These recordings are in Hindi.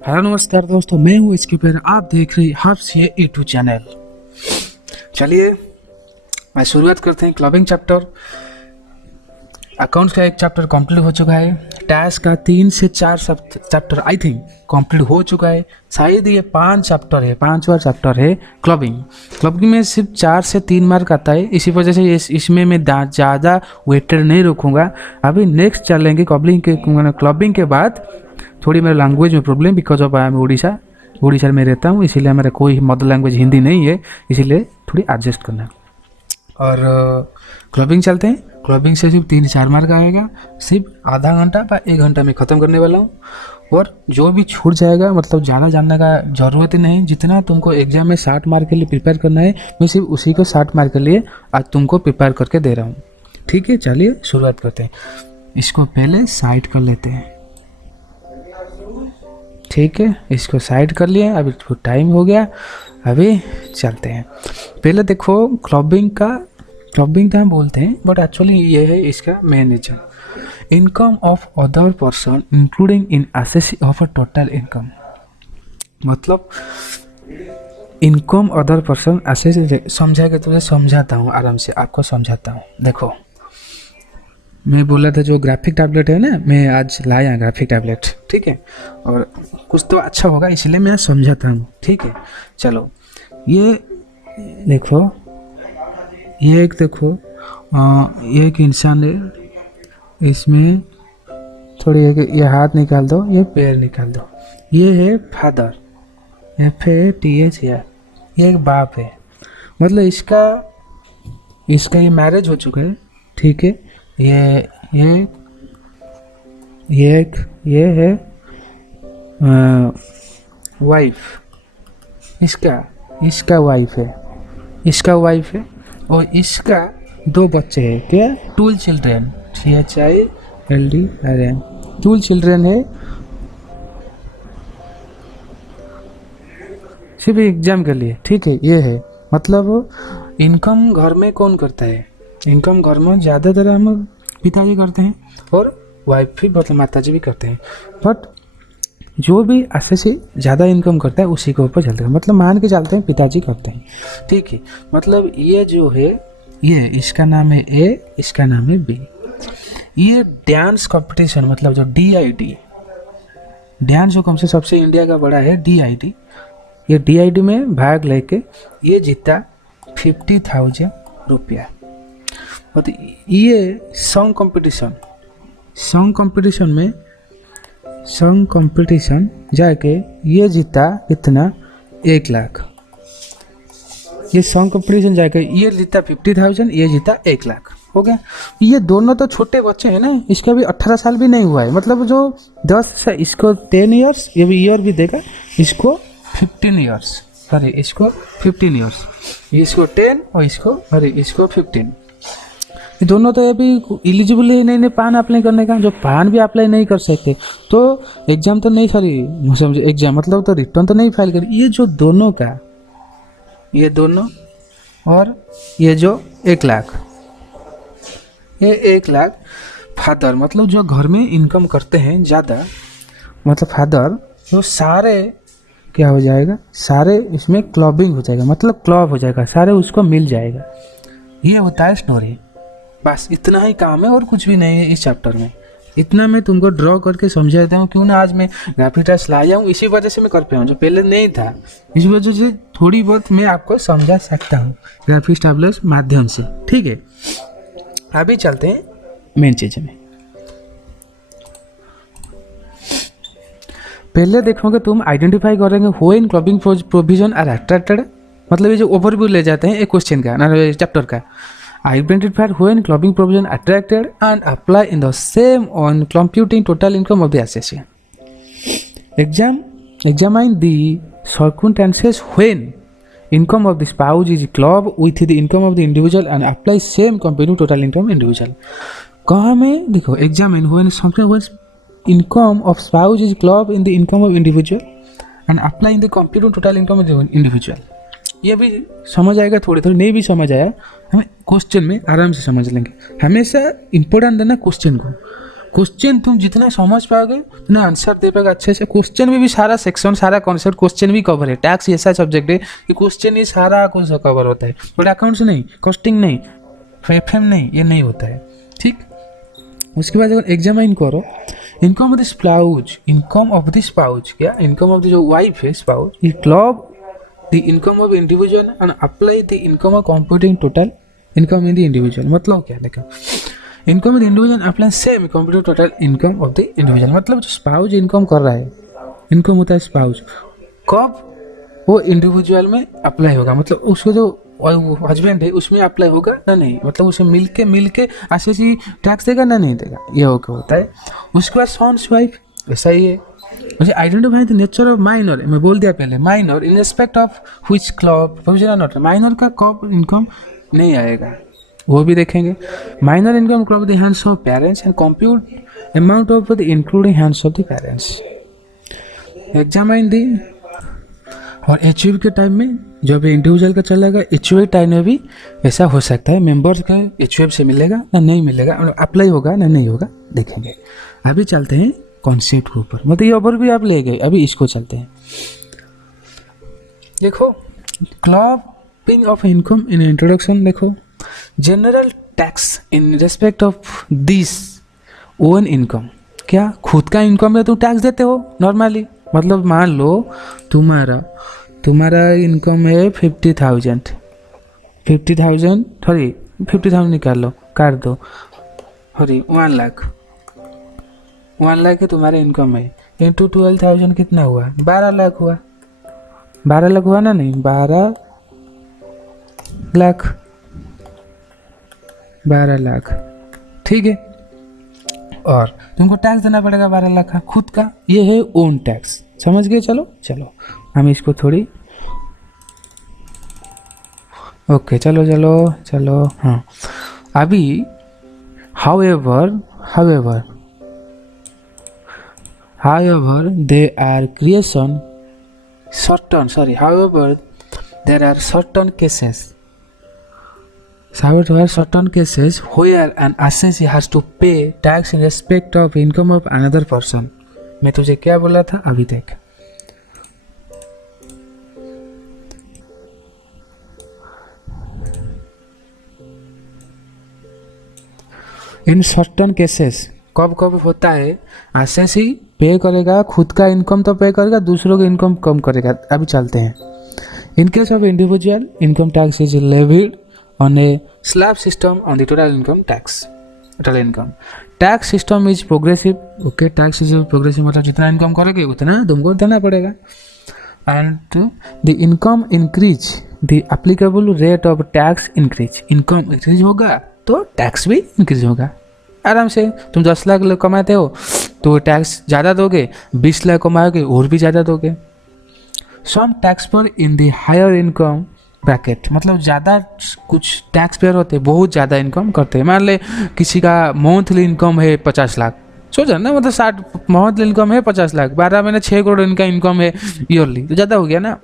हेलो नमस्कार दोस्तों, मैं हूँ इसके पेर। आप देख रहे हैं हर्ष ये यूट्यूब चैनल। चलिए मैं शुरुआत करते हैं। क्लबिंग चैप्टर अकाउंट्स का एक चैप्टर कंप्लीट हो चुका है। टैक्स का 3 से 4 चैप्टर आई थिंक कंप्लीट हो चुका है। शायद ये 5 चैप्टर है, 5वां चैप्टर है क्लबिंग में सिर्फ 4 से 3 मार्क आता है। इसी वजह से इसमें मैं ज़्यादा वेटेड नहीं रखूँगा। अभी नेक्स्ट चलेंगे क्लबिंग के बाद। थोड़ी मेरे लैंग्वेज में problem because of I am Orissa में रहता हूँ, इसीलिए मेरा कोई मदर लैंग्वेज हिंदी नहीं है, इसीलिए थोड़ी एडजस्ट करना। और क्लबिंग चलते हैं। क्लबिंग से सिर्फ 3-4 मार्क आएगा। सिर्फ आधा घंटा या 1 घंटा में ख़त्म करने वाला हूँ। और जो भी छूट जाएगा मतलब ज़्यादा जानने का ज़रूरत ही नहीं। जितना तुमको एग्जाम में 60 मार्क के लिए प्रिपेयर करना है, मैं सिर्फ उसी को 60 मार्क के लिए आज तुमको प्रिपेयर करके दे रहा हूँ। ठीक है, चलिए शुरुआत करते हैं। इसको पहले साइड कर लेते हैं। ठीक है, इसको साइड कर लिए। अभी टाइम हो गया, अभी चलते हैं। पहले देखो क्लबिंग का हम बोलते हैं, बट एक्चुअली ये है इसका main reason. Income of other person including in assessee of a total income. मतलब इनकम अदर पर्सन एसेसी समझाएगा, तुझे समझाता हूँ आराम से, आपको समझाता हूँ। देखो मैं बोला था जो ग्राफिक टैबलेट है ना, मैं आज लाया ग्राफिक टैबलेट। ठीक है, और कुछ तो अच्छा होगा इसलिए मैं समझाता हूँ। ठीक है, चलो ये देखो, ये एक इंसान है। इसमें थोड़ी ये हाथ निकाल दो, ये पैर निकाल दो। ये है फादर, FATH। ये एक बाप है, मतलब इसका ये मैरिज हो चुका है। ठीक है, ये है वाइफ। इसका वाइफ है और इसका 2 बच्चे हैं। क्या? 2 चिल्ड्रेन, CHILDREN, 2 चिल्ड्रेन है। सिर्फ एग्जाम के लिए। ठीक है, ये है मतलब इनकम घर में कौन करता है? इनकम घर में ज़्यादातर हम पिताजी करते हैं और वाइफ भी मतलब माताजी भी करते हैं। बट जो भी ऐसे से ज़्यादा इनकम करता है उसी के ऊपर चलते हैं, मतलब मान के चलते हैं पिताजी करते हैं। ठीक है, मतलब ये जो है, ये इसका नाम है A, इसका नाम है B। ये डांस कंपटीशन मतलब जो DID डांस जो कम से सबसे इंडिया का बड़ा है DID। ये DID में भाग लेके ये जीता 50,000 रुपया। और ये सॉन्ग कंपटीशन जाके ये जीता कितना? 1 लाख। ये सॉन्ग कंपटीशन जाके ये जीता 50,000, ये जीता 1 लाख। हो गया। ये दोनों तो छोटे बच्चे हैं ना, इसका भी 18 साल भी नहीं हुआ है। मतलब जो 10 से इसको 10 ईयर्स, ये भी ईयर भी देगा, इसको 15 ईयर्स, अरे इसको 15 ईयर्स, इसको 10 और इसको 15। ये दोनों तो अभी एलिजिबल ही नहीं पान अप्लाई करने का। जो पान भी अप्लाई नहीं कर सकते तो एग्जाम तो नहीं, सॉरी एग्जाम मतलब तो रिटर्न तो नहीं फाइल कर। ये जो दोनों का, ये दोनों और ये जो 1 लाख, ये 1 लाख फादर मतलब जो घर में इनकम करते हैं ज़्यादा, मतलब फादर, तो सारे क्या हो जाएगा? सारे इसमें क्लबिंग हो जाएगा, मतलब क्लब हो जाएगा, सारे उसको मिल जाएगा। ये होता है स्टोरी। बस इतना ही काम है और कुछ भी नहीं है इस चैप्टर में। इतना मैं तुमको ड्रॉ करके समझा देता हूँ। क्यों ना आज मैं ग्राफिक टैब्लेट लाया हूँ, इसी वजह से मैं कर पाया हूँ, जो पहले नहीं था। इस वजह से थोड़ी बहुत मैं आपको समझा सकता हूँ ग्राफिक टैब्लेट माध्यम से। ठीक है, अभी चलते हैं मेन चीज में। पहले देखोगे तुम आइडेंटिफाई करेंगे when clubbing provision are attracted. मतलब ये जो ओवरव्यू ले जाते हैं एक क्वेश्चन का ना, चैप्टर का। Identify when clubbing provision attracted and apply in the same on computing total income of the association. Examine the circumstances when income of the spouse is club with the income of the individual and apply same computing total income individual. कहाँ में देखो, examine when something when income of spouse is club in the income of individual and apply in the computing total income of the individual. ये भी समझ आएगा, थोड़ी नहीं भी समझ आया हमें क्वेश्चन में आराम से समझ लेंगे। हमेशा इम्पोर्टेंट देना क्वेश्चन को, क्वेश्चन तुम जितना समझ पाओगे उतना आंसर दे पाओगे अच्छे से। क्वेश्चन में भी सारा सेक्शन, सारा कॉन्सेप्ट क्वेश्चन भी कवर है। टैक्स ऐसा सब्जेक्ट है कि क्वेश्चन ये सारा कुछ कवर होता है, बट अकाउंट्स नहीं, कॉस्टिंग नहीं, एफएम नहीं, ये नहीं होता है। ठीक, उसके बाद अगर एग्जामाइन करो, income of the spouse, income of the spouse, क्या इनकम ऑफ द जो वाइफ है स्पाउज, ये club the income of individual and apply the income of computing total income in the individual. मतलब क्या देखा, income of the individual apply same computing total income of the individual. मतलब जो स्पाउज इनकम कर रहा है, इनकम होता है स्पाउज, कब वो इंडिविजुअल में अप्लाई होगा, मतलब उसको जो हस्बैंड है उसमें अप्लाई होगा ना नहीं, मतलब उसे मिलके आशीष टैक्स देगा ना नहीं देगा, ये होता है। उसके बाद सॉन्स वाइफ ऐसा ही है। मुझे identify the nature of minor, मैं बोल दिया पहले, minor in respect of which club provision not, minor का कब इनकम नहीं आएगा वो भी देखेंगे। Minor income club the hands of parents and compute amount of the including hands of the parents. Examine the, और एच के टाइम में जब इंडिविजुअल का चलेगा, एच टाइम में भी ऐसा हो सकता है, मेंबर्स का एच से मिलेगा ना नहीं मिलेगा, मतलब अप्लाई होगा ना नहीं होगा, देखेंगे। अभी चलते हैं कॉन्सेप्ट के ऊपर, मतलब ये ओवर भी आप ले गए, अभी इसको चलते हैं। देखो clubbing of income in introduction, देखो general tax in respect of this own income, क्या खुद का इनकम में तुम टैक्स देते हो नॉर्मली। मतलब मान लो तुम्हारा इनकम है 50,000, 50,000 सॉरी 50,000 निकाल लो, काट दो, सॉरी 1 लाख, 1 लाख है तुम्हारा इनकम है, इंटू 12,000 कितना हुआ, 12 लाख हुआ, 12 लाख हुआ ना, नहीं 12 लाख, 12 लाख, ठीक है। और तुमको टैक्स देना पड़ेगा 12 लाख का खुद का, ये है ओन टैक्स, समझ गए। चलो हम इसको थोड़ी ओके, चलो हाँ। अभी however there are certain cases where an assessee has to pay tax in respect of income of another person। मैं तुझे क्या बोला था अभी देख, इन सर्टन केसेस कब होता है, assessee पे करेगा, खुद का इनकम तो पे करेगा, दूसरों का इनकम कम करेगा। अभी चलते हैं। इन case of individual income tax is levied on a slab system on the total income tax, total income tax system is progressive, okay, tax is progressive, मतलब जितना इनकम करोगे उतना तुमको देना पड़ेगा। and the income increase the applicable rate of tax increase, income increase होगा तो टैक्स भी इंक्रीज होगा आराम से। तुम 10 लाख कमाते हो तो टैक्स ज़्यादा दोगे, 20 लाख कमाओगे और भी ज़्यादा दोगे। सम टैक्स पर in the higher income bracket, मतलब ज़्यादा कुछ टैक्स पेयर होते हैं, बहुत ज़्यादा इनकम करते हैं। मान ले किसी का मंथली इनकम है 50 लाख, सोचा ना, मतलब 60 मंथली इनकम है 50 लाख, 12 महीने 6 करोड़ इनका इनकम है ईयरली, तो ज़्यादा हो गया ना।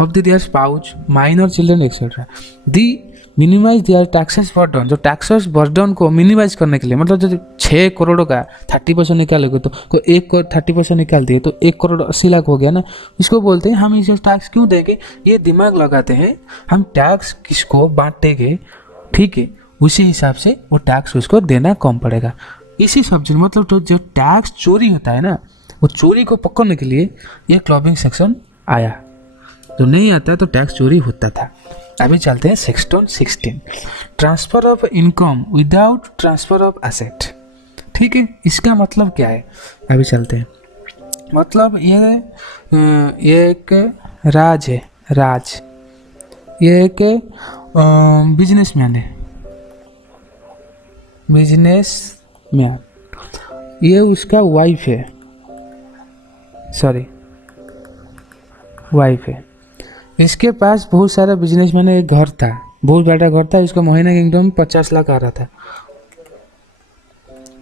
Of the their spouse, minor children etcetera, the minimise their taxes burden, जो टैक्सेस बर्डन को मिनिमाइज करने के लिए, मतलब जो 6 करोड़ का 30% निकालोगे तो 30% निकाल दिए तो 1 करोड़ 80 लाख हो गया ना। इसको बोलते हैं हम इसे टैक्स क्यों देंगे, ये दिमाग लगाते हैं हम टैक्स किसको बांटेंगे, ठीक है, उसी हिसाब से वो टैक्स उसको देना कम पड़ेगा। इसी सब्जेक्ट मतलब तो जो टैक्स चोरी होता है ना, वो चोरी को पकड़ने के लिए ये क्लबिंग सेक्शन आया, जो नहीं आता तो टैक्स चोरी होता था। अभी चलते हैं section 16, transfer of income without transfer of asset, ठीक है। इसका मतलब क्या है, अभी चलते हैं। मतलब ये एक राज है, ये एक बिजनेसमैन है, बिजनेसमैन, ये उसका वाइफ है। इसके पास बहुत सारा बिजनेसमैन है, एक घर था, बहुत बड़ा घर था, इसका महीने का इनकम 50 लाख आ रहा था,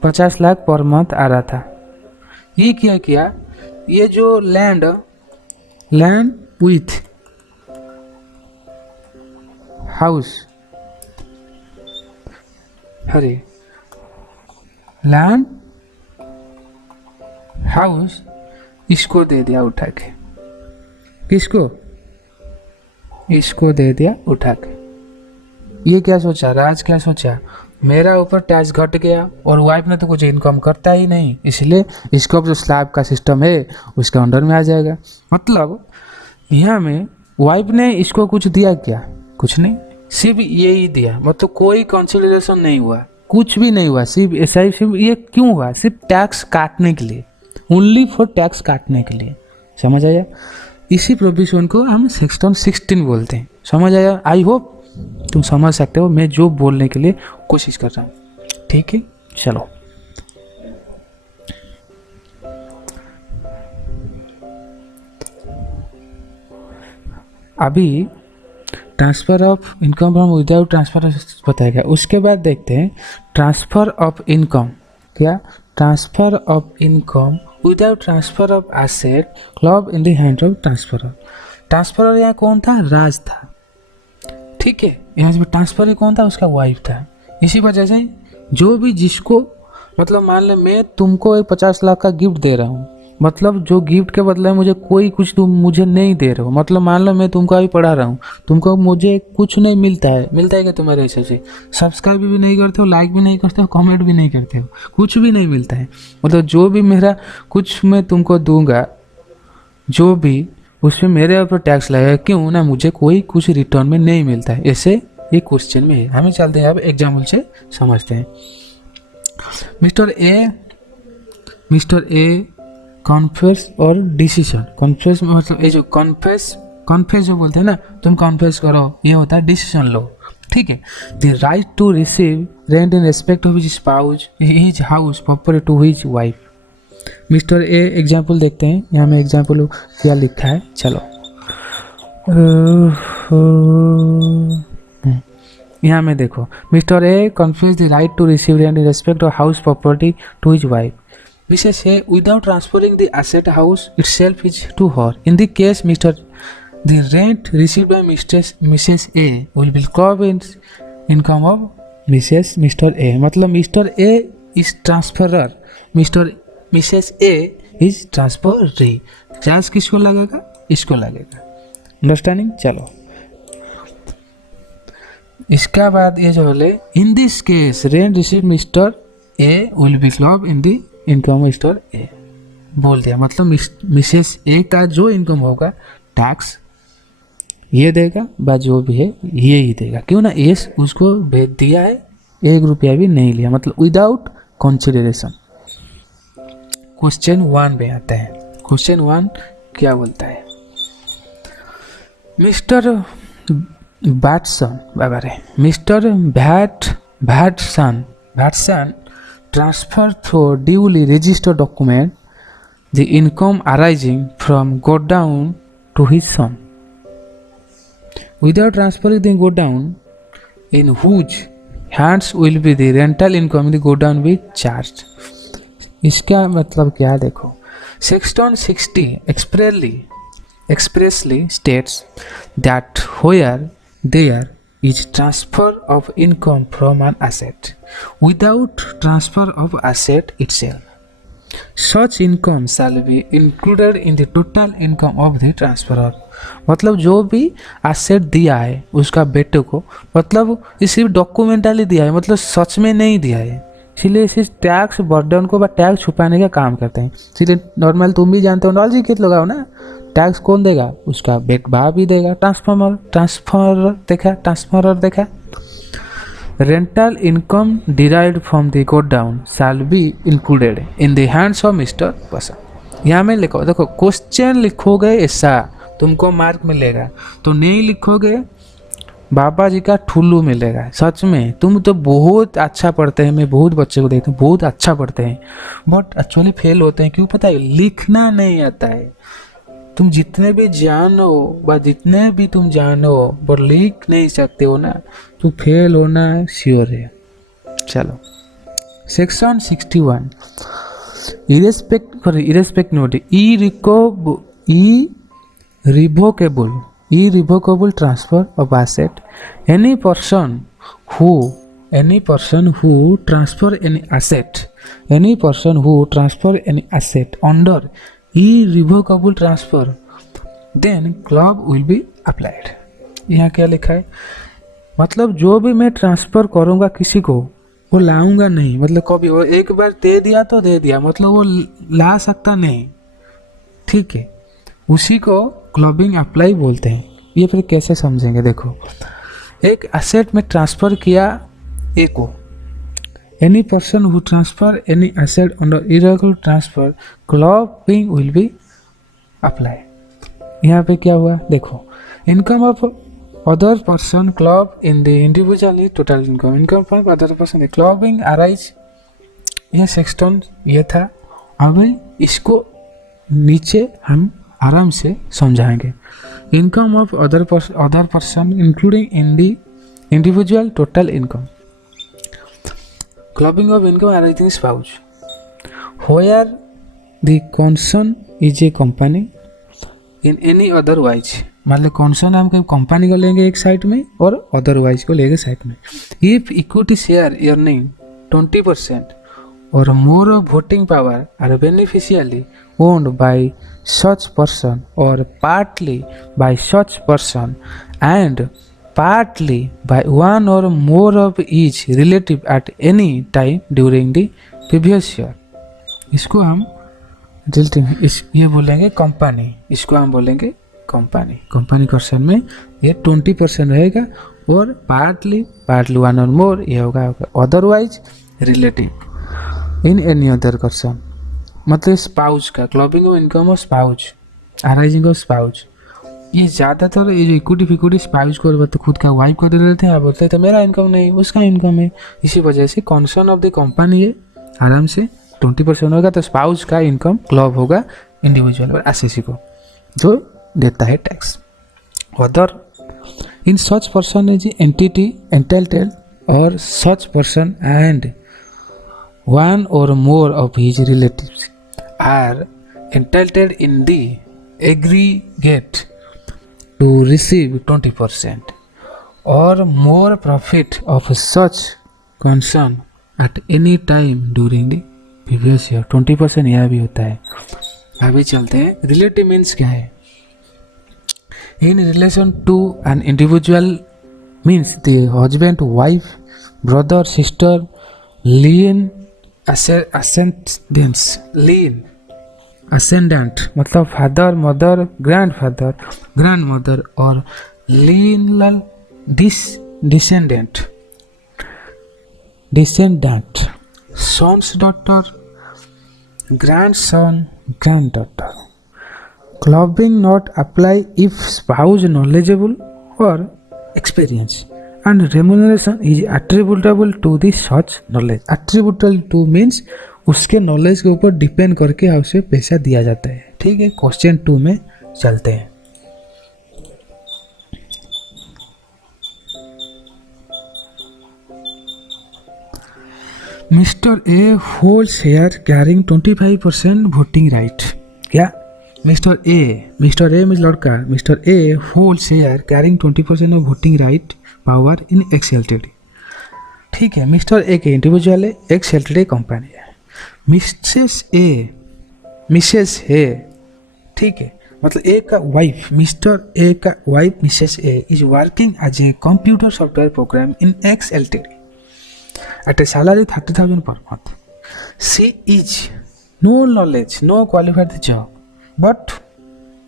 50 लाख पर मंथ आ रहा था। ये क्या किया, ये जो land with house, land house इसको दे दिया उठा के, किसको, इसको दे दिया उठा के। ये क्या सोचा, राज क्या सोचा, मेरा ऊपर टैक्स घट गया और वाइफ ने तो कुछ इनकम करता ही नहीं, इसलिए इसको जो स्लैब का सिस्टम है उसके अंडर में आ जाएगा। मतलब यहाँ में वाइफ ने इसको कुछ दिया क्या, कुछ नहीं, सिर्फ ये ही दिया, मतलब कोई कंसिडरेशन नहीं हुआ, कुछ भी नहीं हुआ, सिर्फ ऐसा ही, सिर्फ ये क्यों हुआ, सिर्फ टैक्स काटने के लिए, ओनली फॉर टैक्स काटने के लिए। समझ आया? इसी प्रोविजन को हम सेक्शन 16 बोलते हैं। समझ आया? आई होप तुम समझ सकते हो मैं जो बोलने के लिए कोशिश कर रहा हूँ। ठीक है, चलो अभी transfer of income from without transfer बताएगा। उसके बाद देखते हैं ट्रांसफर ऑफ इनकम। क्या? Transfer of income without transfer of asset club in the hand of transferor. Transferor यहाँ कौन था? राज था। ठीक है, यहाँ से ट्रांसफर कौन था? उसका वाइफ था। इसी वजह से जो भी जिसको, मतलब मान ले मैं तुमको एक 50 लाख का गिफ्ट दे रहा हूँ, मतलब जो गिफ्ट के बदले मुझे कोई कुछ तुम मुझे नहीं दे रहे हो, मतलब मान लो मैं तुमको अभी पढ़ा रहा हूँ, तुमको मुझे कुछ नहीं मिलता है, मिलता है कि तुम्हारे हिसाब से सब्सक्राइब भी नहीं करते हो, लाइक भी नहीं करते हो, कमेंट भी नहीं करते हो, कुछ भी नहीं मिलता है। मतलब जो भी मेरा कुछ मैं तुमको दूंगा, जो भी उसमें मेरे ऊपर टैक्स लगेगा, क्यों ना, मुझे कोई कुछ रिटर्न में नहीं मिलता है। ऐसे ये क्वेश्चन में है। हमें चलते हैं अब एग्जाम्पल से समझते हैं। मिस्टर ए कॉन्फेस और डिसीजन। कॉन्फेस मतलब ये जो कॉन्फेस जो बोलते हैं ना, तुम कॉन्फेस करो, ये होता है डिसीजन लो। ठीक है। The right to receive rent in respect of his spouse his house property to his wife. Mister A example देखते हैं, यहाँ में एग्जाम्पल क्या लिखा है, चलो यहाँ में देखो। Mister A confuse the right to receive rent in respect of house property to his wife. Mrs. A without transferring the asset house itself is to her. In the case, the rent received by Mrs. A will be clubbed in income of Mr. A. मतलब mister A is transferer, Mrs. A is transferee. Charge किसको लगेगा? इसको लगेगा। अंडरस्टैंडिंग? चलो इसका बाद ये जो बोले, in this case rent receive mister A will be clubbed in the income mister A बोल दिया, मतलब मिसेस ए का जो इनकम होगा टैक्स ये देगा, बा जो भी है ये ही देगा। क्यों ना, ये उसको भेज दिया है, 1 रुपया भी नहीं लिया, मतलब विदाउट कंसिडरेशन। क्वेश्चन 1 में आता है। क्वेश्चन 1 क्या बोलता है? Mr Batson Mr Batson transfer through duly registered document the income arising from godown to his son without transferring the godown in whose hands will be the rental income in the godown be charged। इसका मतलब क्या? देखो, section 60 expressly states that where there is transfer of income from an asset without transfer of asset itself, such income shall be included in the total income of the transferor। मतलब जो भी एसेट दिया है उसका बेटे को, मतलब ये सिर्फ डॉक्यूमेंटली दिया है, मतलब सच में नहीं दिया है, इसलिए इस टैक्स बर्डन को टैक्स छुपाने का काम करते हैं। इसलिए नॉर्मल तुम भी जानते हो, नॉलेज कित लगाओ ना, टैक्स कौन देगा? उसका बाप ही देगा। ट्रांसफरर देखा। Rental income derived from the godown shall be included in the hands of mister person. यहाँ में लिखो, देखो क्वेश्चन लिखोगे ऐसा तुमको मार्क मिलेगा, तो नहीं लिखोगे बाबा जी का ठुल्लू मिलेगा। सच में तुम तो बहुत अच्छा पढ़ते हैं, मैं बहुत बच्चे को देखता हूँ बहुत अच्छा पढ़ते हैं, बट एक्चुअली फेल होते हैं। क्यों पता है? लिखना नहीं आता है। तुम जितने भी जानो व जितने भी तुम जानो पर लिख नहीं सकते हो ना, तो फेल होना श्योर है। चलो section 61 irrevocable transfer of asset। any person who any person who transfer any asset under irrevocable transfer, then clause will be applied. यहाँ क्या लिखा है, मतलब जो भी मैं ट्रांसफर करूँगा किसी को वो लाऊंगा नहीं, मतलब कभी वो एक बार दे दिया तो दे दिया, मतलब वो ला सकता नहीं, ठीक है, उसी को क्लबिंग अप्लाई बोलते हैं। ये फिर कैसे समझेंगे, देखो एक एसेट में ट्रांसफ़र किया ए को, any person who transfer any asset under irregular transfer clubbing will be apply. यहाँ पे क्या हुआ, देखो income of other person club in the individual total income from other person clubbing arise, ये सेक्शन ये था। अभी इसको नीचे हम आराम से समझाएंगे। Income of other person including in the individual total income, clubbing of income arising spouse where the concern is a company in any otherwise, मतलब कंसर्न हम कंपनी को लेंगे एक साइड में और अदरवाइज को लेंगे साइड में। If equity share earning 20% or more of voting power are beneficially owned by such person or partly by such person and partly by one or more of each relative at any time during the previous year, इसको हम ये बोलेंगे कंपनी, इसको हम बोलेंगे कंपनी क्वेश्चन में ये 20% रहेगा और पार्टली वन और मोर ये होगा otherwise relative in any other question, मतलब स्पाउस का clubbing of income of spouse arising of spouse, ये ज़्यादातर ये जो इक्विटी स्पाउस को तो खुद का वाइफ को दे रहे थे, आप बोलते थे मेरा इनकम नहीं उसका इनकम है, इसी वजह से कंसर्न ऑफ द कंपनी है आराम से 20% होगा, तो स्पाउस का इनकम क्लब होगा इंडिविजुअल और एसएससी को जो देता है टैक्स। Other in such person is entity entitled और such person and one or more of his relatives are entitled in the aggregate to receive 20% or more profit of such concern at any time during the previous year। 20% यह भी होता है। अभी चलते हैं, रिलेटिव मीन्स क्या है, in relation to an individual means the husband, wife, brother, sister, lien ascendant मतलब फादर मदर ग्रैंड मदर और lineal descendant sons daughter grandson granddaughter. Clubbing not apply if spouse knowledgeable or experience and remuneration is attributable to the such knowledge। attributable to means उसके नॉलेज के ऊपर डिपेंड करके उसे पैसा दिया जाता है, ठीक है। क्वेश्चन 2 में चलते हैं। Mister A hold share carrying 25% voting right, क्या मिस्टर ए मीन्स लड़का, mister A hold share carrying 20% of voting right power in X LTD, ठीक है। मिस्टर ए के इंडिविजुअल है, एक्स एलटीडी कंपनी है। मिसेस ए, ठीक है, मतलब ए का वाइफ, मिस्टर ए का wife Mrs A is working as a computer software program in X LTD at a salary 30,000 per month. She is no knowledge no qualified job but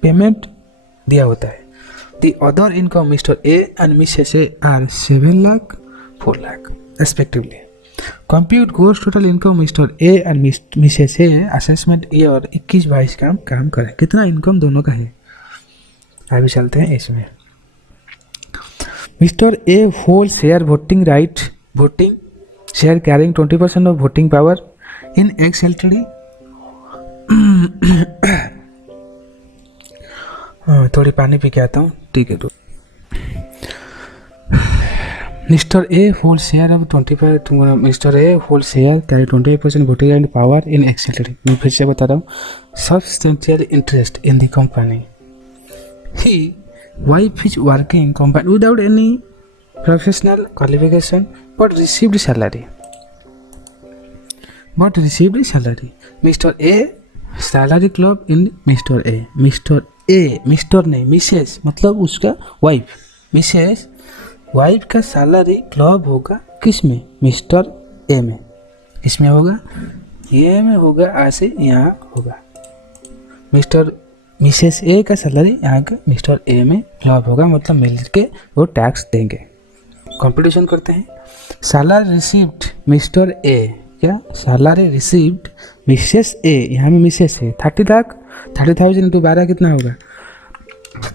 payment दिया होता है। The other income Mr. A and Mrs. A are 7 lakh, 4 lakh respectively. Compute gross total income Mr. A and Mrs. A assessment year 21-22 का काम करें, कितना इनकम दोनों का है। अभी चलते हैं इसमें। Mister A hold share voting share carrying 20% of voting power in X LTD. थोड़ी पानी पी के आता हूँ, ठीक है। तो mister A hold share of 25, mister A hold share carry 28% voting right power in X LTD. मैं फिर से बता रहा हूँ, substantial interest in the company. He wife is working company without any professional qualification but received salary mister A salary club in mister A mister नहीं मिसेस मतलब उसका वाइफ मिसेस वाइफ का सैलरी क्लब होगा किस में मिस्टर ए में इसमें होगा ये में होगा ऐसे यहाँ होगा मिसेस ए का सैलरी यहाँ का मिस्टर ए में क्लब होगा मतलब मिल के वो टैक्स देंगे। कंपटीशन करते हैं। सैलरी रिसीव्ड मिस्टर ए क्या सैलरी रिसीव्ड मिसेस ए यहाँ में मिसेस है 30,000 इंटू 12 कितना होगा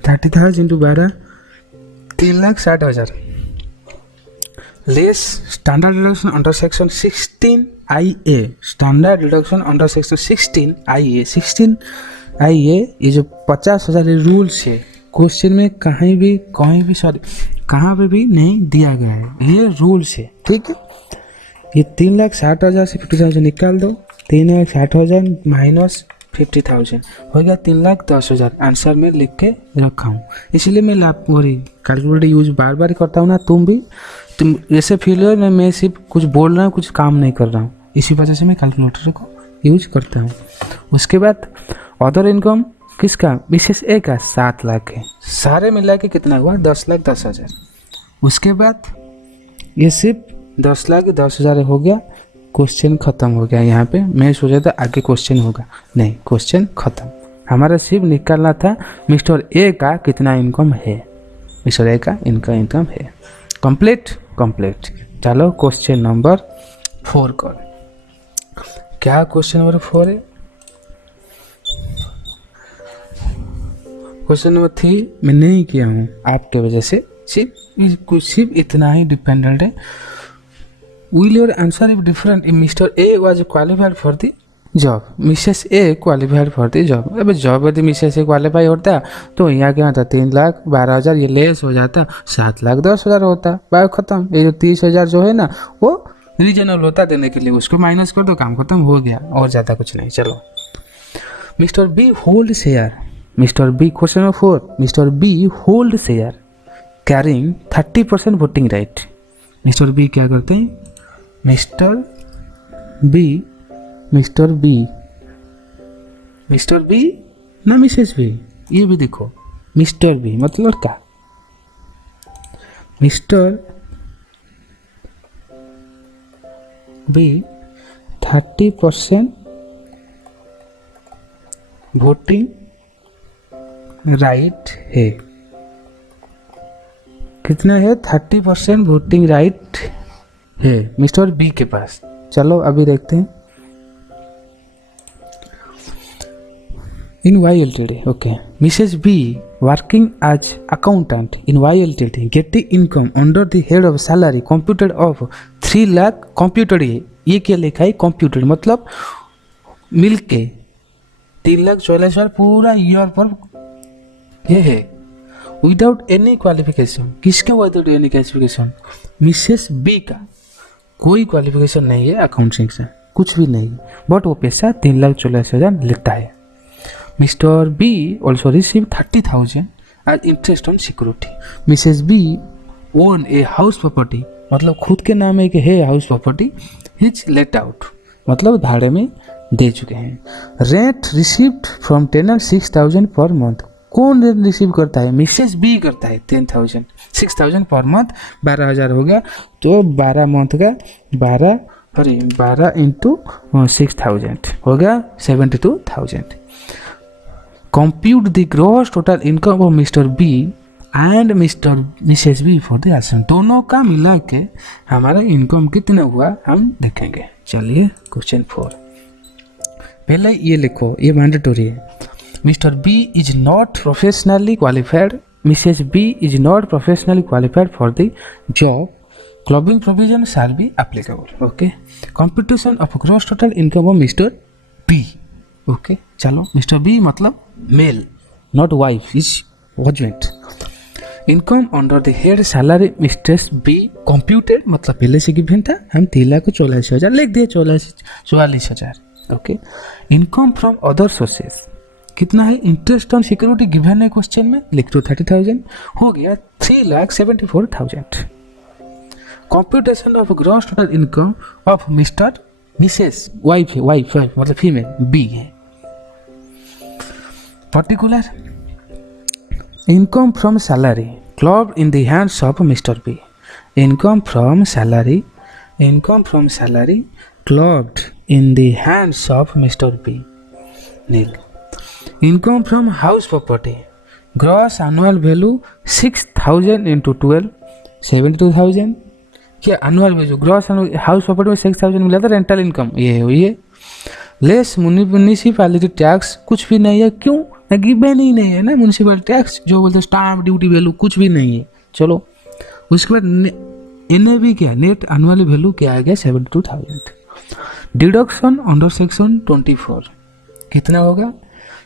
30,000 into 12 3,60,000 less standard deduction under section 16 IA standard deduction under section 16 IA ये जो 50,000 रूल्स है क्वेश्चन में कहीं भी सॉरी कहाँ पे भी नहीं दिया गया है ये रूल्स है ठीक है। ये 3,60,000 से 50,000 निकाल दो 3,60,000 माइनस 50,000 हो गया 3,10,000 आंसर में लिख के रखा हूँ इसलिए मैं वही कैलकुलेटर यूज बार बार करता हूँ ना तुम ऐसे फील हो ना मैं सिर्फ कुछ बोल रहा हूँ कुछ काम नहीं कर रहा हूँ इसी वजह से मैं कैलकुलेटर को यूज करता हूँ। उसके बाद अदर इनकम किसका मिसेस ए का 7 लाख है सारे मिला के कितना हुआ 10,10,000। उसके बाद ये सिर्फ 10,10,000 हो गया क्वेश्चन ख़त्म हो गया। यहाँ पे मैं सोचा था आगे क्वेश्चन होगा नहीं क्वेश्चन ख़त्म हमारा सिर्फ निकालना था मिस्टर ए का कितना इनकम है मिस्टर ए का इनका इनकम है। कंप्लीट चलो क्वेश्चन नंबर 4 कर क्या क्वेश्चन नंबर 4 है क्वेश्चन नंबर 3 मैं नहीं किया हूँ आपके वजह से सिर्फ इतना ही डिपेंडेंट है। Will your answer if different if mister A was qualified for the job Mrs A qualified for the job. अब जॉब यदि मिसेस ए क्वालिफाई होता तो यहाँ क्या होता 3,12,000 ये लेस हो जाता 7,10,000 होता बात खत्म। ये जो 30,000 जो है ना वो रीजनल होता देने के लिए उसको माइनस कर दो काम खत्म हो गया और ज़्यादा कुछ नहीं। चलो mister B hold share mister B question number 4 mister B hold share carrying 30% voting right. Mister B क्या करते हैं मिस्टर बी ना मिसेस बी ये भी देखो मिस्टर बी मतलब क्या मिस्टर बी 30% वोटिंग राइट है कितना है 30% वोटिंग राइट है मिस्टर बी के पास। चलो अभी देखते हैं in Y LTD okay Mrs B working as accountant in Y LTD getting income under the head of salary computed of 3 lakh computed है ये क्या लिखा है कंप्यूटेड मतलब मिल के 3,44,000 पूरा ईयर पर ये है विदाउट एनी क्वालिफिकेशन। किसका without any qualification Mrs B का कोई क्वालिफिकेशन नहीं है अकाउंटिंग से कुछ भी नहीं बट वो पैसा 3,44,000 लेता है। Mister B also receive 30,000 as interest on security. Mrs B own a house property मतलब खुद के नाम एक है house property his let out मतलब भाड़े में दे चुके हैं। Rent received from tenor 6,000 per month कौन रेंट रिसीव करता है मिसेस बी करता है 10,000 6,000 पर मंथ 12,000 हो गया तो 12 मंथ का 12 इंटू 6,000 हो गया 72,000। Compute the gross total income of mister B and Mrs B for the asset दोनों का मिला के हमारा इनकम कितना हुआ हम देखेंगे। चलिए क्वेश्चन 4 पहले ये लिखो ये मैंडेटरी है mister B is not professionally qualified Mrs B is not professionally qualified for the job clubbing provision shall be applicable okay. Computation of gross total income of mister B okay. चलो मिस्टर बी मतलब male not wife is husband. Income under the head salary mistress B computed मतलब पहले से गिवन था हम 3,44,000 लिख दिए 44,000 okay. Income from other sources कितना है इंटरेस्ट ऑन सिक्योरिटी गिवन है क्वेश्चन में लिख दो 30,000 हो गया 3,74,000 computation of gross total income of mister Mrs wife है, वाइफ मतलब फीमेल बी है। Particular income from salary clubbed in the hands of mister B. Income from salary clubbed in the hands of mister B nil. Income from house property gross annual value 6000 into 12 72,000। क्या annual value gross house property में 6000 मिला था, रेंटल इनकम ये है हुई है। लेस म्यूनिसिपैलिटी टैक्स कुछ भी नहीं है, क्यों ना गिवन ही नहीं है ना म्यूनिसिपल टैक्स, जो बोलते स्टाम्प ड्यूटी वैल्यू कुछ भी नहीं है। चलो उसके बाद NAV क्या नेट एनुअल वैल्यू क्या आ गया 72,000। डिडक्शन अंडर सेक्शन 24 कितना होगा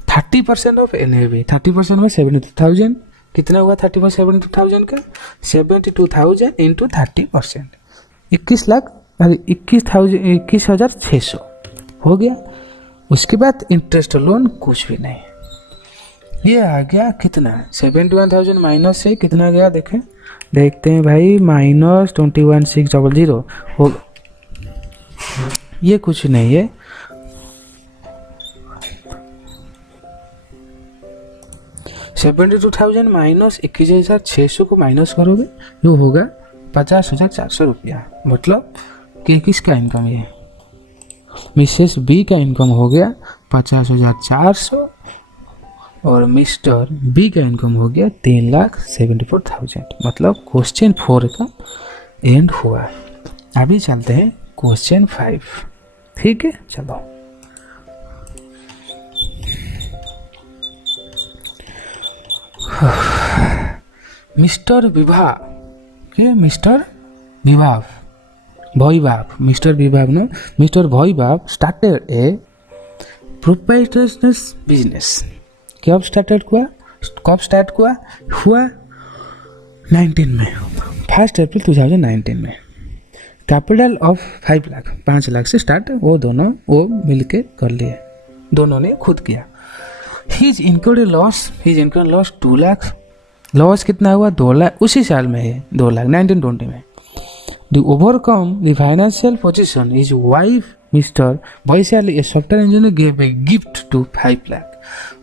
30% ऑफ NAV, 30% में 72,000 कितना हुआ 30% 72,000 का 72,000 इंटू 30% 21 लाख अरे 21,600 हो गया। उसके बाद इंटरेस्ट लोन कुछ भी नहीं। ये आ गया कितना 71,000 माइनस से कितना गया देखें, देखते हैं भाई -21,600 हो। ये कुछ नहीं है, -72,000 माइनस 21,600 को माइनस करोगे जो होगा 50,400 रुपया। मतलब कि किसका इनकम ये मिसेस बी का इनकम हो गया 50,400 और मिस्टर बी का इनकम हो गया 3,74,000। मतलब क्वेश्चन 4 का एंड हुआ। अभी चलते हैं क्वेश्चन 5। ठीक है चलो। मिस्टर विभाग के मिस्टर विभाग मिस्टर विभाग नो मिस्टर विभाग स्टार्टेड ए प्रोप्राइटरशिप बिजनेस। कब स्टार्ट हुआ 19 में 1 अप्रैल 2019 में। कैपिटल ऑफ 5 लाख 5 लाख से स्टार्ट वो दोनों वो मिलके कर लिए, दोनों ने खुद किया। His incurred loss 2 lakh. Loss कितना हुआ 2 लाख उसी साल में है 2 लाख 1920 में। The overcome the financial position is wife mister Vaishali a software engineer gave a gift to 5 lakh.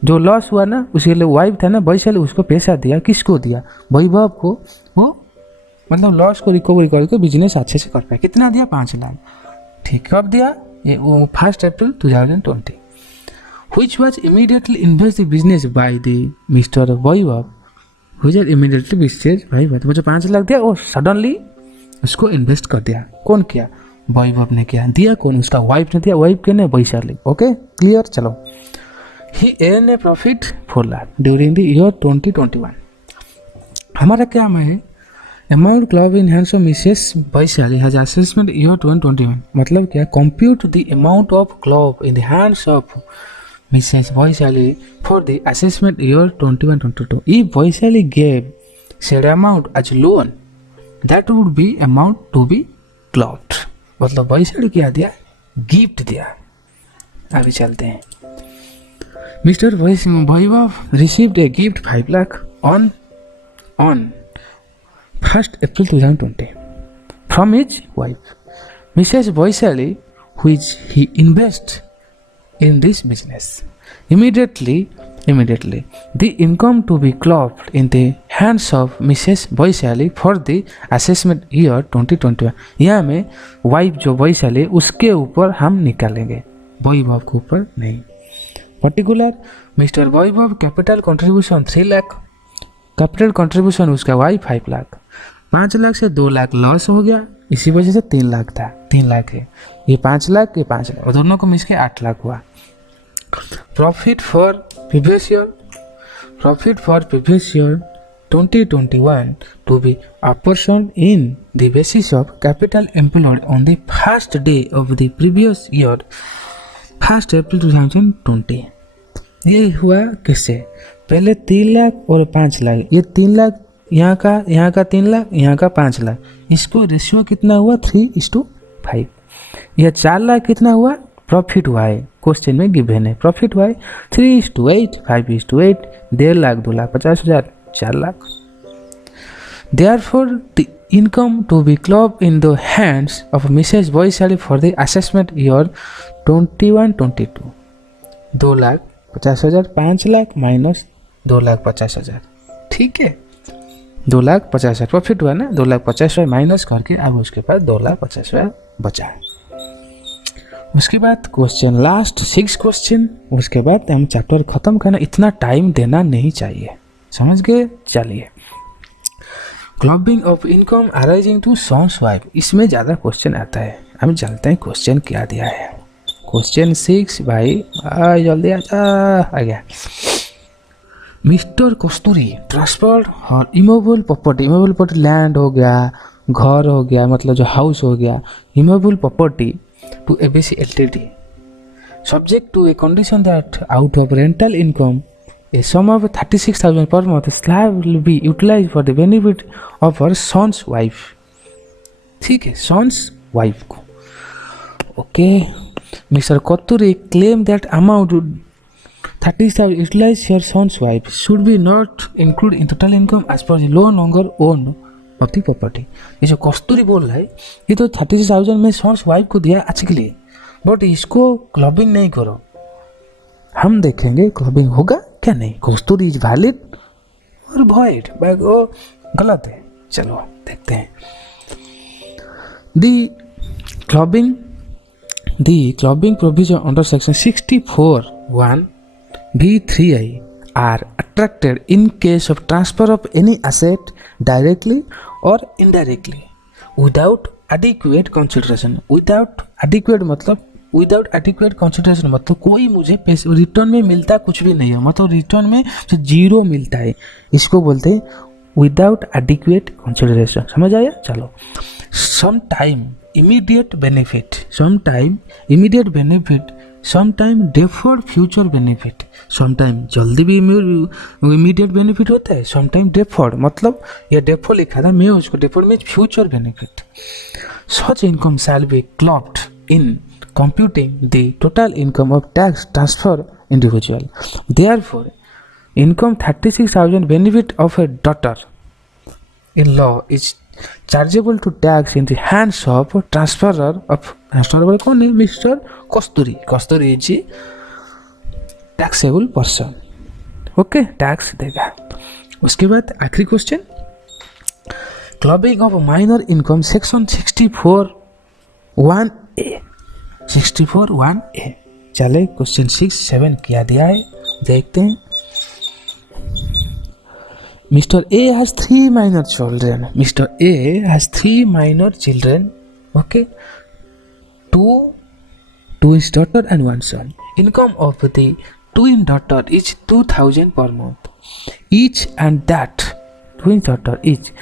जो लॉस हुआ ना उसके लिए वाइफ था ना वैशाली उसको पैसा दिया, किसको दिया वैभव को। वो मतलब लॉस को रिकवरी करके बिजनेस अच्छे से कर पाया। कितना दिया 5 लाख। ठीक कब दिया ये वो 1 अप्रैल 2020। which was immediately invested in business by the Mr. Vaibhav, which was immediately business Vaibhav। मुझे 5 लाख दिया और सडनली उसको इन्वेस्ट कर दिया। कौन किया वैभव ने किया। दिया कौन उसका वाइफ ने दिया, वाइफ के ने वैशाली। ओके क्लियर चलो। ही earned a profit 4 lakh during the year 2021। हमारा क्या है amount club in hands of Mrs Vaishali has assessment year 2021। मतलब क्या compute the amount of club in the hands of Mrs. Vaishali for the assessment year 21-22. If Vaishali gave said amount as loan, that would be amount to be clubbed. मतलब वैशाली क्या दिया गिफ्ट दिया। आगे चलते हैं। Mister Vaibhav received a gift 5 lakh on 1 April 2020 from his wife, Mrs. Vaishali, which he invested in this business. Immediately the income to be clubbed in the hands of Mrs. Vaishali for the assessment year 2021। यहाँ में वाइफ जो वैशाली उसके ऊपर हम निकालेंगे, वैभव के ऊपर नहीं। Particular Mr Vaibhav capital contribution 3 lakh, capital contribution उसका वाइफ 5 लाख। 5 लाख से 2 लाख लॉस हो गया, इसी वजह से 3 लाख था। 3 लाख है ये 5 लाख ये 5 लाख और दोनों को मिल के 8 लाख हुआ। Profit for previous year 2021 to be apportioned in the basis of capital employed on the first day of the previous year 1 April 2020। ये हुआ किससे पहले 3 लाख और 5 लाख। ये 3 लाख यहाँ का 3 लाख यहाँ का 5 लाख, इसको रेशियो कितना हुआ 3:5। यह 4 लाख कितना हुआ प्रॉफिट हुआ है, क्वेश्चन में गिवन है प्रॉफिट हुआ है 3:8 5:8 1.5 lakh 2 lakh 50,000 4 lakh. Therefore the income to be clubbed in the hands of Mrs. Boisali for the assessment year 21-22. 2,50,000, 5 lakh minus 2,50,000, ठीक है। 2,50,000 प्रॉफिट हुआ ना, 2,50,000 माइनस करके अब उसके पास 2,50,000 बचा है। उसके बाद क्वेश्चन लास्ट 6 क्वेश्चन, उसके बाद हम चैप्टर खत्म करना। इतना टाइम देना नहीं चाहिए, समझ गए। चलिए, clubbing of income arising to sons wife, इसमें ज़्यादा क्वेश्चन आता है। हम जानते हैं क्वेश्चन क्या दिया है। क्वेश्चन 6 भाई जल्दी आ गया। मिस्टर कस्तूरी ट्रांसफर और इमूवेबल प्रॉपर्टी लैंड हो गया, घर हो गया, मतलब जो हाउस हो गया, immovable property to ABC LTD subject to a condition that out of rental income a sum of 36,000 per month slab will be utilized for the benefit of her son's wife, ठीक है, son's wife को। Okay, Mr Kasturi claim that amount 30,000 utilized her son's wife should be not included in total income as per the no longer own of the property। ये जो कस्तूरी बोल रहा है, ये तो 36,000 में son's wife को दिया आज के लिए, बट इसको क्लबिंग नहीं करो। हम देखेंगे क्लबिंग होगा क्या नहीं। कस्तूरी इज वैलिड और वॉइड, वो गलत है। चलो देखते हैं। The clubbing provision under section 64(1) B(3)(I) are attracted in case of transfer of any asset directly और indirectly without adequate consideration. Without adequate मतलब विदाउट एडिक्वेट कंसिडरेशन मतलब कोई मुझे पैसे रिटर्न में मिलता कुछ भी नहीं है, मतलब रिटर्न में जीरो मिलता है, इसको बोलते हैं विदाउट एडिक्वेट कंसिडरेशन। समझ आया। चलो, some time immediate benefit, some time deferred future benefit. Some time जल्दी भी इमीडिएट बेनिफिट होता है, सम टाइम डेफर्ड, मतलब ये डेफर्ड लिखा था, मैं उसको डेफर्ड में future benefit. Such income shall be clubbed in computing the total income of tax transfer individual. Therefore, income 36,000 benefit of a daughter-in-law is chargeable to tax in the hands of transferor of transferor कौन है? Mr. Kasturi. Kasturi is taxable person. Okay, tax देगा। उसके बाद आखिरी question, clubbing of minor income section 64(1)(a) 64(1)(a। चले क्वेश्चन 6, 7 क्या दिया है देखते हैं। Mister A has 3 minor children. Mister A has 3 minor children. Okay, 2 his daughter and 1 son. Income of the twin daughter is 2,000 per month each, and that twin daughter each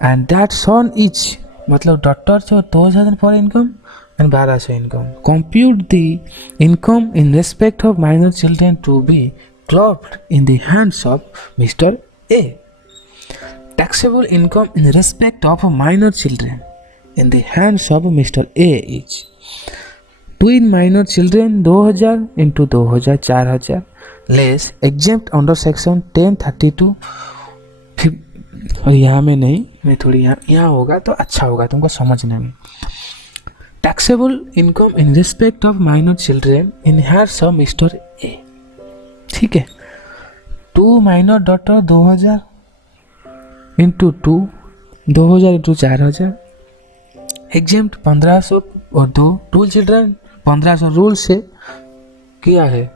and that son each, मतलब डॉटर से 2,000 पर income and 1,200 income. Compute the income in respect of minor children to be clubbed in the hands of mister A. Taxable income in respect of minor children in the hands of mister A is twin minor children 2,000 into 2,000 4,000 less exempt under section 1032। और यहाँ में नहीं, मैं थोड़ी यहाँ होगा तो अच्छा होगा तुमको समझने में। Taxable income in respect of minor children in hands of mister ए, ठीक है। 2 minor daughter 2,000 into 2,000 into 4,000 exempt 1,500 और 2 टू चिल्ड्रेन 1,500 रूल से किया है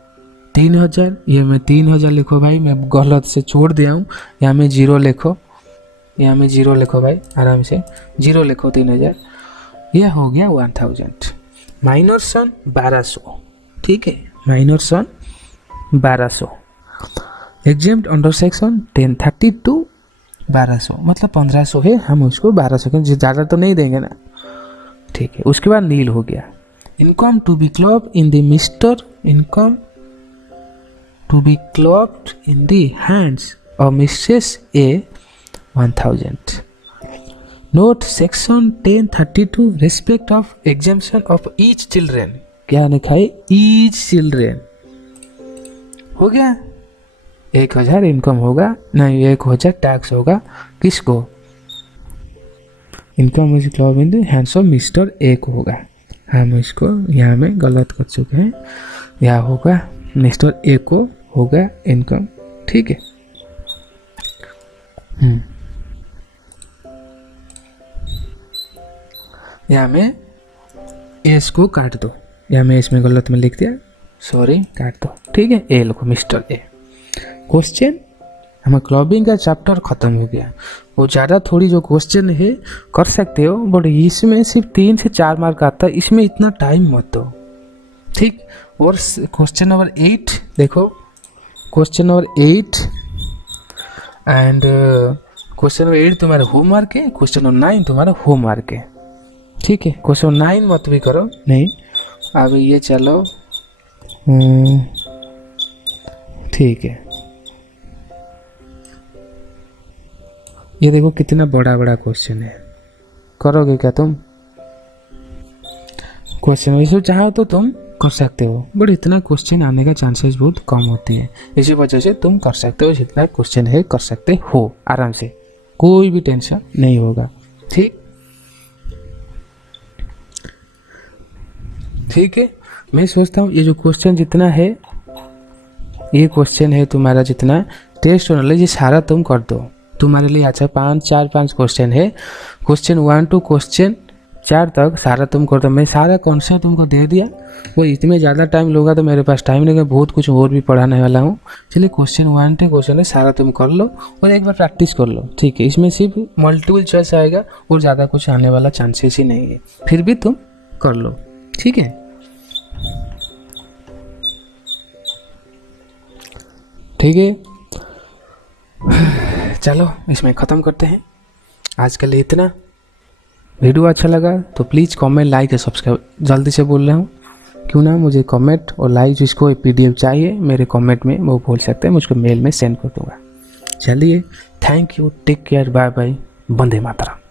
3,000। ये मैं 3,000 लिखो भाई, मैं गलत से छोड़ दिया हूँ, यहाँ में 0 लिखो, यहाँ में 0 लिखो भाई, आराम से 0 लिखो। 3,000 यह हो गया 1,000। माइनर सन 1,200, ठीक है, माइनर सन 1,200 एग्जेम्प्ट अंडर सेक्शन 1032 1,200, मतलब 1,500 है, हम उसको 1,200 के ज़्यादा तो नहीं देंगे ना, ठीक है। उसके बाद नील हो गया। Income to be club in the mister, income to be clubbed in the hands of Mrs A 1,000। Note section 1032 respect of exemption of each children, क्या लिखा है? Each children. हो गया 1,000 इनकम होगा, नहीं 1,000 टैक्स होगा, किसको? Income is club in the hands of mister ए को होगा। हम इसको यहाँ में गलत कर चुके हैं, यहाँ होगा मिस्टर ए को होगा इनकम, ठीक है। यहाँ में एस को काट दो, यहाँ में इसमें गलत में लिख दिया, सॉरी, काट दो, ठीक है। ए लिखो मिस्टर ए। क्वेश्चन हमारा क्लबिंग का चैप्टर खत्म हो गया। वो ज़्यादा थोड़ी जो क्वेश्चन है कर सकते हो, बट इसमें सिर्फ 3 से 4 मार्क आता है, इसमें इतना टाइम मत दो, ठीक। और क्वेश्चन नंबर 8 देखो, question number 8 and question number 8 तुम्हारा होमवर्क है, क्वेश्चन नंबर 9 तुम्हारा होमवर्क है, ठीक है। क्वेश्चन 9 मत भी करो, नहीं। अब ये चलो, ठीक है। ये देखो कितना बड़ा बड़ा क्वेश्चन है, करोगे क्या तुम? क्वेश्चन इसे चाहो तो तुम कर सकते हो, बट इतना क्वेश्चन आने का चांसेस बहुत कम होती है, इसी वजह से तुम कर सकते हो, जितना क्वेश्चन है कर सकते हो आराम से, कोई भी टेंशन नहीं होगा, ठीक। ठीक है, मैं सोचता हूँ ये जो क्वेश्चन जितना है, ये क्वेश्चन है तुम्हारा जितना टेस्ट और नॉलेज, ये सारा तुम कर दो। तुम्हारे लिए अच्छा 5 क्वेश्चन है, क्वेश्चन 1 to क्वेश्चन 4 तक सारा तुम कर दो। मैं सारा कॉन्सेप्ट तुमको दे दिया, वो इसमें ज़्यादा टाइम लोगा तो मेरे पास टाइम नहीं है, बहुत कुछ और भी पढ़ाने वाला हूँ। चलिए क्वेश्चन 1 to क्वेश्चन है सारा तुम कर लो और एक बार प्रैक्टिस कर लो, ठीक है। इसमें सिर्फ मल्टीपल चॉइस आएगा और ज़्यादा कुछ आने वाला चांसेस ही नहीं है, फिर भी तुम कर लो, ठीक है। ठीक है, चलो इसमें ख़त्म करते हैं आज के लिए इतना। वीडियो अच्छा लगा तो प्लीज़ कमेंट, लाइक और सब्सक्राइब, जल्दी से बोल रहा हूँ, क्यों ना मुझे कमेंट और लाइक, जिसको PDF चाहिए मेरे कमेंट में वो बोल सकते हैं, मुझको मेल में सेंड कर दूँगा। चलिए, thank you, take care, bye bye, वंदे मातरम।